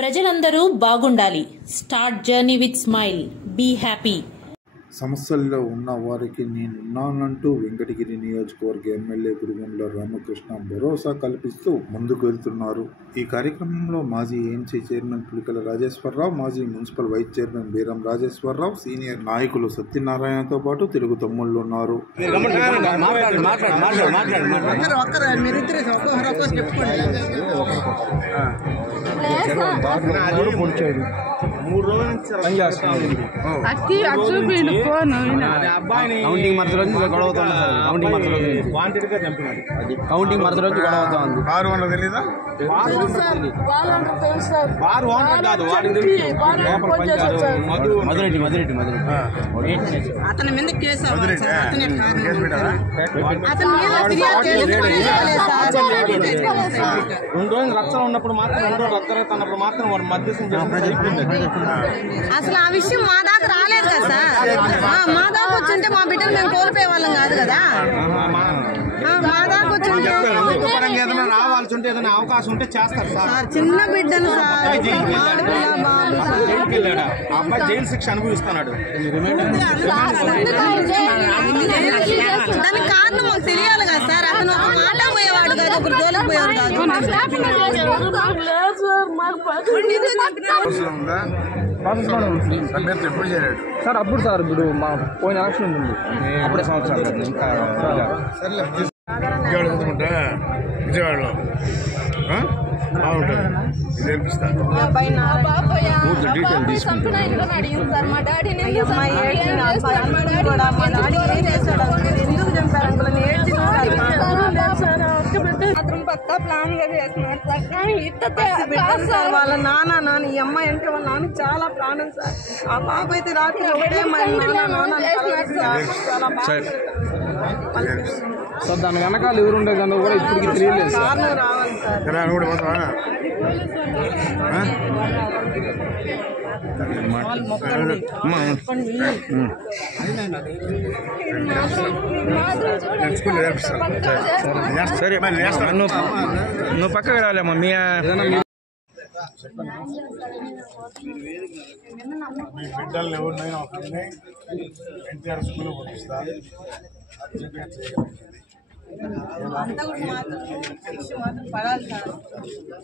ప్రజలందరూ బాగుండాలి. Start journey with smile. Be happy. సమస్యల్లో ఉన్న వారికి నేనున్నానంటూ వెంకటగిరి నియోజకవర్గ ఎమ్మెల్యే గుడిగండ్ల రామకృష్ణ భరోసా కల్పిస్తూ ముందుకు వెళ్తున్నారు. ఈ కార్యక్రమంలో మాజీ ఏఎంసీ చైర్మన్ పులికల రాజేశ్వరరావు, మాజీ municipal vice chairman Beeram Rajeshwara Rao, senior నాయకులు సత్యనారాయణతో పాటు తెలుగు తమ్ముళ్లు ఉన్నారు. కౌంటింగ్ మరత రోజు గొడవ అవుతుంది. అతని మీద కేసు 2 రోజులు రక్షణ ఉన్నప్పుడు మాత్రం 2 రోజులు రక్తరేత అన్నప్పుడు మాత్రం వాడు మధ్యస్థం అసలు ఆ విషయం మా దాకా రాలేదు కదా సార్. మా దాకా వచ్చుంటే మా బిడ్డలు మేము కోల్పోయే వాళ్ళం కాదు కదా. మా దాకా వచ్చుంటే ఏదైనా రావాల్సి ఉంటే ఏదైనా అవకాశం ఉంటే చేస్తారు సార్. చిన్న బిడ్డను సార్, అబ్బాయి జైలు శిక్ష అనుభవిస్తున్నాడు. దానికి కారణం మాకు తెలియాలి కదా సార్. అతను ఒక మాట పోయేవాడు కాదు, ఒకరు జోలికి పోయేవాడు కాదు. సార్ అప్పుడు సార్ ఇప్పుడు మా పోయిన ఎలక్షన్ ఉంది అప్పుడే సంవత్సరాలు ఇంకా విజయవాడలో బాగుంటుంది. నేర్పిస్తాను. ప్లాన్ గా చేస్తున్నారు సార్. వాళ్ళ నాన్న ఈ అమ్మాయి అంటే వాళ్ళ నాన్న చాలా ప్రాణం సార్. ఆ పాప అయితే రాత్రి ఒకటే సార్ దాని వెనకాల ఎవరు ఉండేదాన్ని కూడా ఇప్పటికి తెలియలేదు. కారణం రావాలి సార్. సరే నువ్వు పక్కకి రాలేమ్మా. మీ బిడ్డల్ని ఎవరినైనా ఒకరిని ఎన్టీఆర్ స్కూల్లో పంపిస్తారు. అర్జెంట్గా చేయగలుగుతుంది. పడాలి సార్.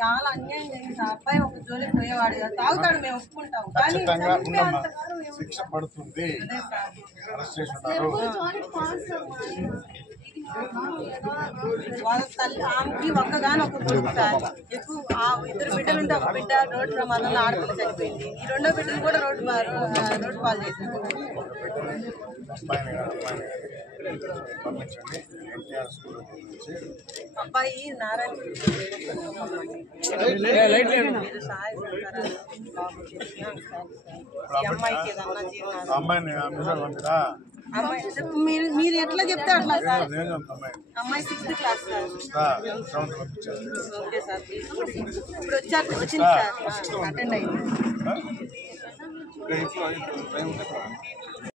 చాలా అన్యాయం జరిగింది. ఆ అబ్బాయి ఒక జోలికి పోయేవాడు కదా. తాగుతాడు, మేము ఒప్పుకుంటాం. ఖచ్చితంగా ఉండమ్మా, శిక్ష పడుతుంది. అరెస్ట్ చేసి ఉంటారు. వాళ్ళ తల్లి ఆమెకి ఒక్కగాని ఒక కొడుకు సార్. ఎక్కువ 2 బిడ్డలు ఉంటే ఒక బిడ్డ రోడ్డు ప్రమాదంలో ఆడపిల్ల చనిపోయింది. ఈ 2వ బిడ్డను కూడా రోడ్డు పాలు చేశారు. పంపించండి. ఎన్టీఆర్ స్కూల్లో పంపించి అబ్బాయి నారాయణ అమ్మాయికి ఏదన్నా అమ్మాయిని పంపిరా. మీరు ఎట్లా చెప్తే అట్లా సార్. అమ్మాయి 6th క్లాస్ సార్. పంపించారు. Okay sir. ఇప్పుడు వచ్చింది సార్. అటెండ్ అయింది.